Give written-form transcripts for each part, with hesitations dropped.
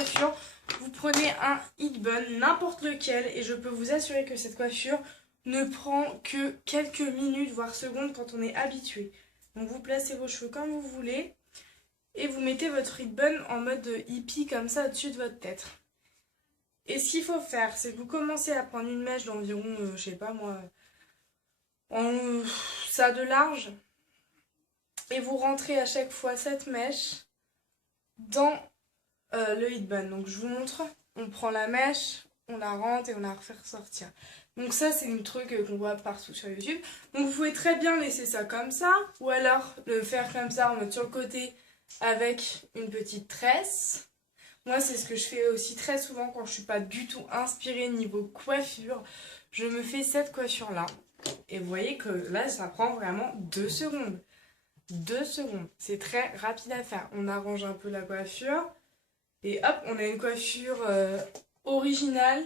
coiffure, vous prenez un heat bun, n'importe lequel, et je peux vous assurer que cette coiffure ne prend que quelques minutes, voire secondes quand on est habitué. Donc vous placez vos cheveux comme vous voulez, et vous mettez votre heat bun en mode hippie comme ça au-dessus de votre tête. Et ce qu'il faut faire, c'est que vous commencez à prendre une mèche d'environ, je sais pas moi, ça de large, et vous rentrez à chaque fois cette mèche dans le heat bun. Donc je vous montre, on prend la mèche, on la rentre et on la refait ressortir. Donc ça c'est un truc qu'on voit partout sur YouTube. Donc vous pouvez très bien laisser ça comme ça, ou alors le faire comme ça, en mode sur le côté avec une petite tresse. Moi c'est ce que je fais aussi très souvent quand je suis pas du tout inspirée niveau coiffure. Je me fais cette coiffure là. Et vous voyez que là ça prend vraiment 2 secondes. 2 secondes. C'est très rapide à faire. On arrange un peu la coiffure. Et hop, on a une coiffure originale,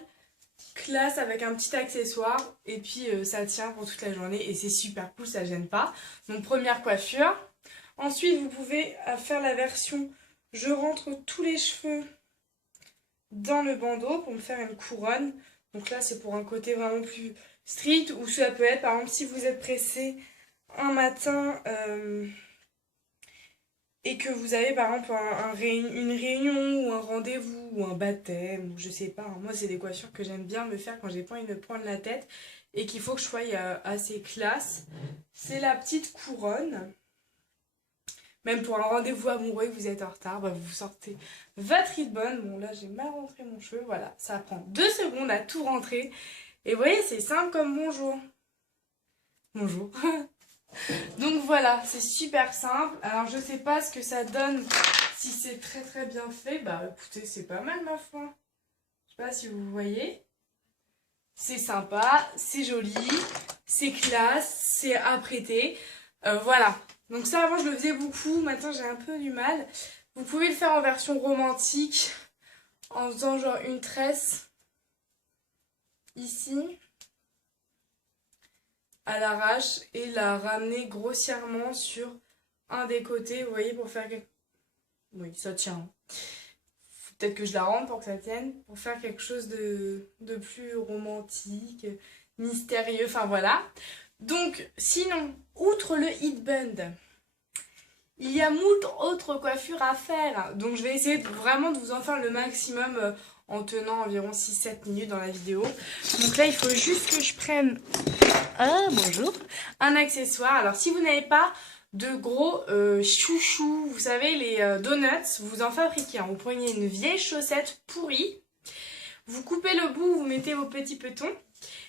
classe, avec un petit accessoire. Et puis ça tient pour toute la journée. Et c'est super cool, ça gêne pas. Donc première coiffure. Ensuite, vous pouvez faire la version je rentre tous les cheveux dans le bandeau pour me faire une couronne. Donc là, c'est pour un côté vraiment plus strict. Ou ça peut être, par exemple, si vous êtes pressé un matin et que vous avez par exemple une réunion ou un rendez-vous ou un baptême ou je sais pas, hein. Moi c'est des coiffures que j'aime bien me faire quand j'ai pas envie de me prendre la tête et qu'il faut que je sois assez classe. C'est la petite couronne. Même pour un rendez-vous amoureux que vous êtes en retard, bah vous sortez votre heat bun. Bon là j'ai mal rentré mon cheveu, voilà, ça prend 2 secondes à tout rentrer. Et vous voyez c'est simple comme bonjour. Bonjour. Donc voilà, c'est super simple. Alors je sais pas ce que ça donne, si c'est très très bien fait. Bah écoutez, c'est pas mal ma foi. Je sais pas si vous voyez. C'est sympa, c'est joli, c'est classe, c'est apprêté. Voilà. Donc ça avant je le faisais beaucoup, maintenant j'ai un peu du mal. Vous pouvez le faire en version romantique, en faisant genre une tresse ici à l'arrache et la ramener grossièrement sur un des côtés, vous voyez, pour faire quelque... Oui, ça tient. Peut-être que je la rentre pour que ça tienne, pour faire quelque chose de plus romantique, mystérieux, enfin voilà. Donc, sinon, outre le heat band, il y a moult autres coiffures à faire. Donc je vais essayer vraiment de vous en faire le maximum en tenant environ 6-7 minutes dans la vidéo. Donc là, il faut juste que je prenne... Ah, bonjour. Un accessoire. Alors, si vous n'avez pas de gros chouchous, vous savez, les donuts, vous en fabriquez. Vous prenez une vieille chaussette pourrie, vous coupez le bout, vous mettez vos petits petons,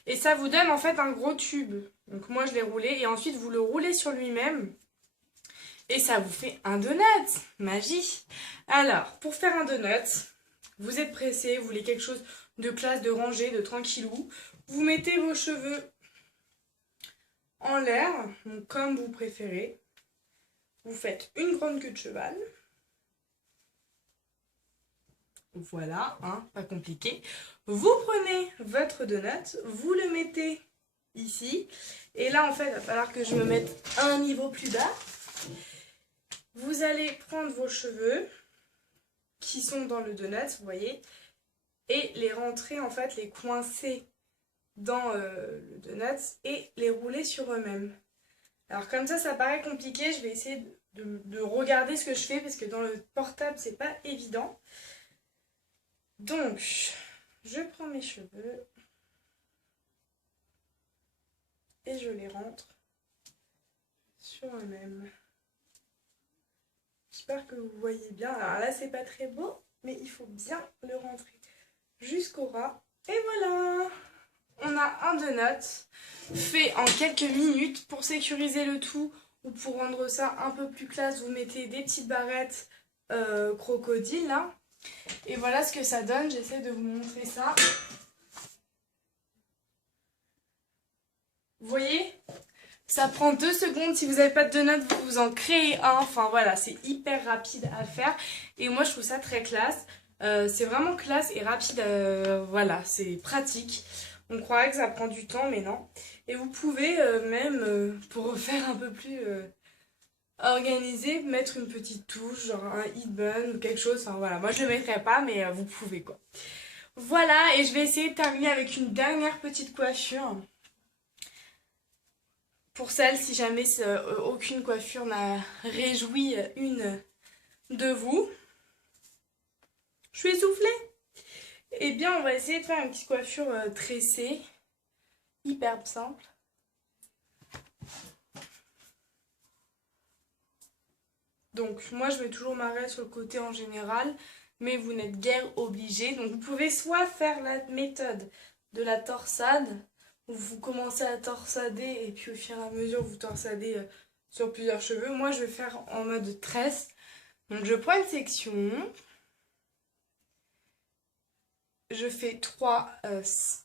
et ça vous donne en fait un gros tube. Donc moi, je l'ai roulé, et ensuite, vous le roulez sur lui-même, et ça vous fait un donut. Magie. Alors, pour faire un donut, vous êtes pressé, vous voulez quelque chose de classe, de rangé, de tranquillou, vous mettez vos cheveux en l'air, donc comme vous préférez. Vous faites une grande queue de cheval. Voilà, hein, pas compliqué. Vous prenez votre donut, vous le mettez ici. Et là, en fait, il va falloir que je me mette un niveau plus bas. Vous allez prendre vos cheveux qui sont dans le donut, vous voyez, et les rentrer, en fait, les coincer dans le donut et les rouler sur eux-mêmes. Alors comme ça paraît compliqué, je vais essayer de regarder ce que je fais parce que dans le portable c'est pas évident. Donc, je prends mes cheveux et je les rentre sur eux-mêmes. J'espère que vous voyez bien. Alors là c'est pas très beau, mais il faut bien le rentrer jusqu'au ras. Et voilà! On a un donut fait en quelques minutes. Pour sécuriser le tout ou pour rendre ça un peu plus classe, vous mettez des petites barrettes crocodile là. Et voilà ce que ça donne. J'essaie de vous montrer ça. Vous voyez? Ça prend 2 secondes. Si vous n'avez pas de donut, vous en créez un. Enfin voilà, c'est hyper rapide à faire. Et moi je trouve ça très classe. C'est vraiment classe et rapide. Voilà, c'est pratique. On croirait que ça prend du temps, mais non. Et vous pouvez même, pour faire un peu plus organisé, mettre une petite touche, genre un heat bun ou quelque chose. Enfin voilà, moi je le mettrai pas, mais vous pouvez quoi. Voilà, et je vais essayer de terminer avec une dernière petite coiffure. Pour celle, si jamais aucune coiffure n'a réjoui une de vous, je suis essoufflée. Eh bien, on va essayer de faire une petite coiffure tressée, hyper simple. Donc, moi, je mets toujours ma raie sur le côté en général, mais vous n'êtes guère obligé. Donc, vous pouvez soit faire la méthode de la torsade, où vous commencez à torsader et puis au fur et à mesure, vous torsadez sur plusieurs cheveux. Moi, je vais faire en mode tresse. Donc, je prends une section, je fais 3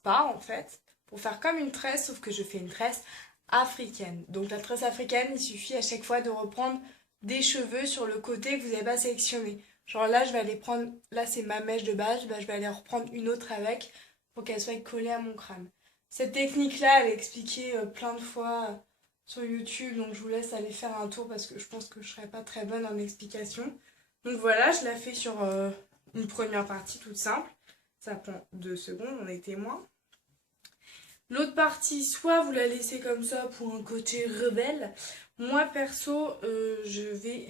pas en fait, pour faire comme une tresse, sauf que je fais une tresse africaine. Donc, la tresse africaine, il suffit à chaque fois de reprendre des cheveux sur le côté que vous n'avez pas sélectionné. Genre là, je vais aller prendre, là c'est ma mèche de base, bah, je vais aller reprendre une autre avec pour qu'elle soit collée à mon crâne. Cette technique-là, elle est expliquée plein de fois sur YouTube, donc je vous laisse aller faire un tour parce que je pense que je serai pas très bonne en explication. Donc voilà, je la fais sur une première partie toute simple. Ça prend 2 secondes, on est témoin. L'autre partie, soit vous la laissez comme ça pour un côté rebelle. Moi, perso, je vais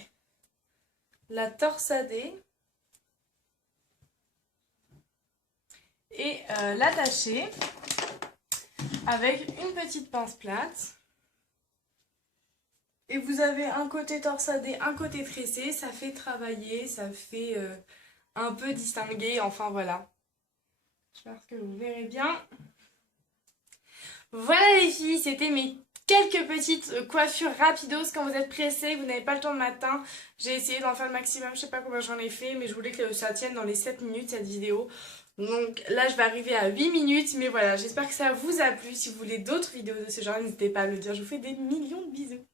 la torsader et l'attacher avec une petite pince plate. Et vous avez un côté torsadé, un côté tressé. Ça fait travailler, ça fait un peu distinguer. Enfin, voilà. J'espère que vous verrez bien. Voilà les filles, c'était mes quelques petites coiffures rapidos quand vous êtes pressés, vous n'avez pas le temps le matin. J'ai essayé d'en faire le maximum, je sais pas combien j'en ai fait, mais je voulais que ça tienne dans les 7 minutes cette vidéo. Donc là je vais arriver à 8 minutes, mais voilà, j'espère que ça vous a plu. Si vous voulez d'autres vidéos de ce genre, n'hésitez pas à me le dire. Je vous fais des millions de bisous.